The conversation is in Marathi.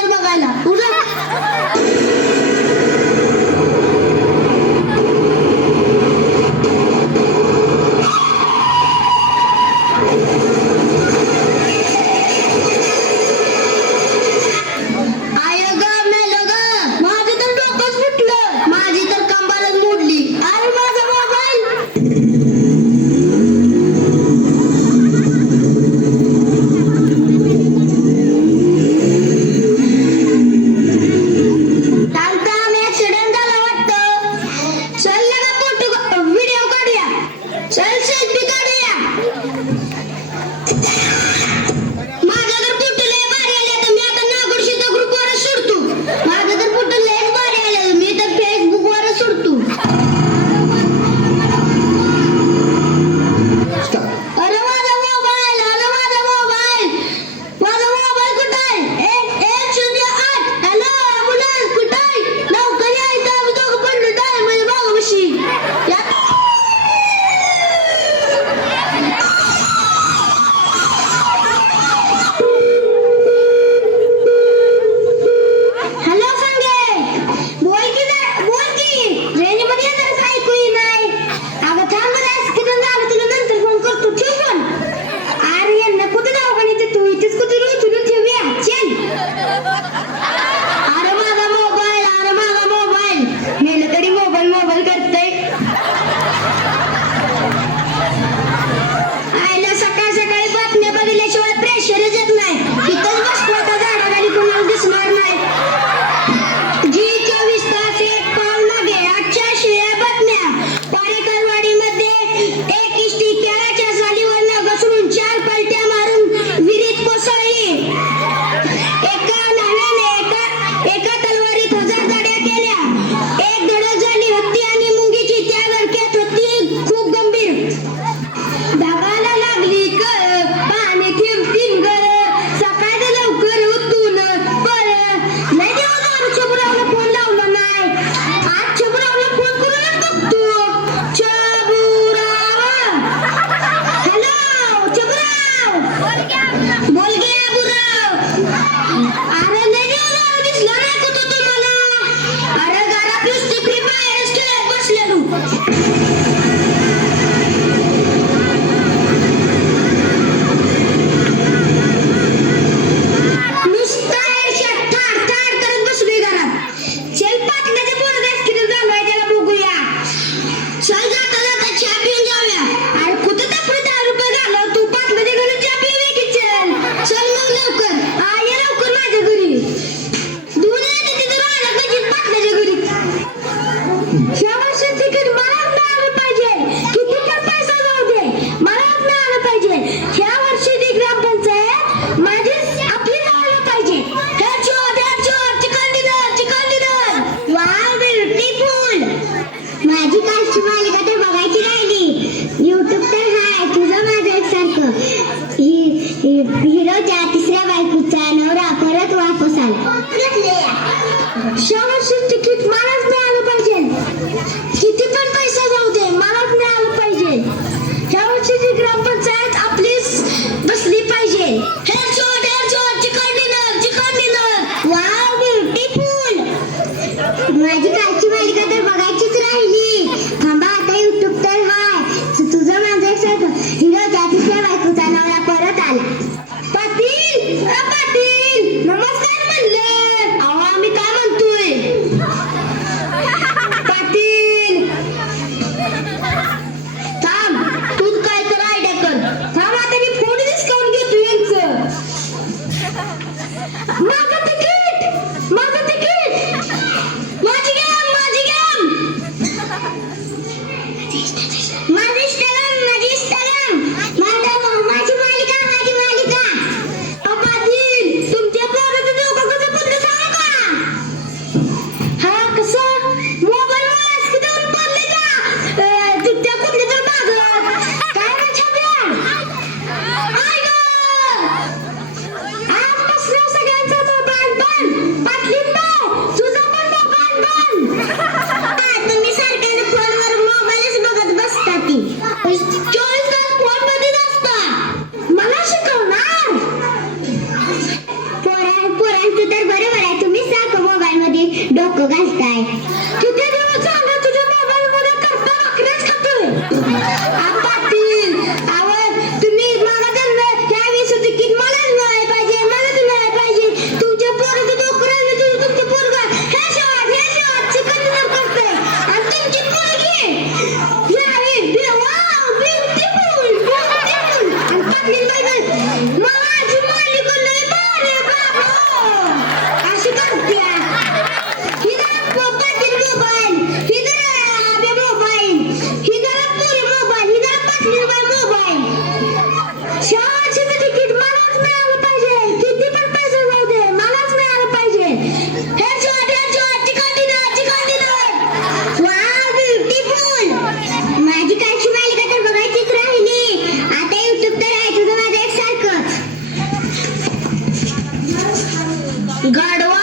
पिक्चर बघायला. उद्या Big, big, गाडवा